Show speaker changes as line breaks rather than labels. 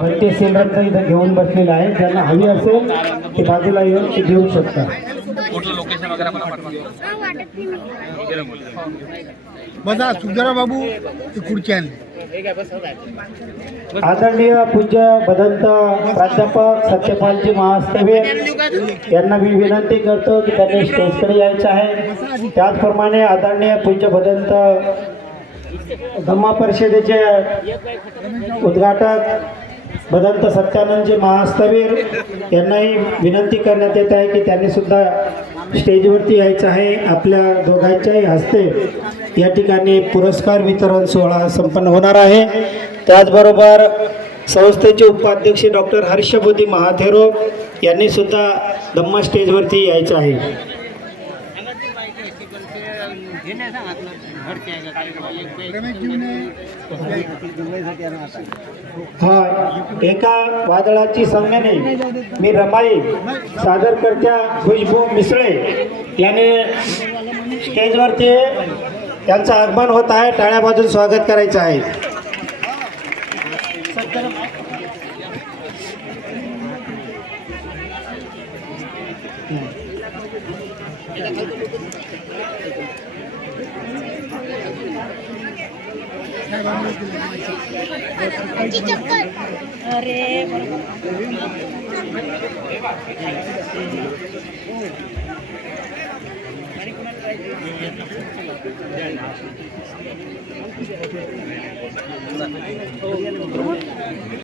ते सिलेंडर इथं घेऊन बसलेले आहे. ज्यांना हवी असेल ते बाजूला येऊन ते घेऊ शकता.
कुठलं लोकेशन वगैरे मला पाठवा
बघा सुधरा बाबू ते खुर्ची आणली.
आदरणीय पूज्य भदंत प्राध्यापक सत्यपालजी महास्तवे यांना मी विनंती करतो की त्यांनी स्टेजकडे यायचं आहे. त्याचप्रमाणे आदरणीय पूज्य भदंत धम्मा परिषदेचे उद्घाटक भदंत सत्यानंदजी महास्तवीर यांनाही विनंती करण्यात येत आहे की त्यांनी सुद्धा स्टेजवरती यायचं आहे. आपल्या दोघांच्याही हस्ते या ठिकाणी पुरस्कार वितरण सोहळा संपन्न होणार आहे. त्याचबरोबर संस्थेचे उपाध्यक्ष डॉक्टर हर्षबोधी महाथेरो यांनी सुद्धा धम्मा स्टेजवरती यायचं आहे. हा एका वादळाची संज्ञाने मी रमाई सादरकर्त्या खुशबू मिसळे याने स्टेजवरती त्यांचं आगमन होत आहे. टाळ्या बाजून स्वागत करायचं आहे.
અરે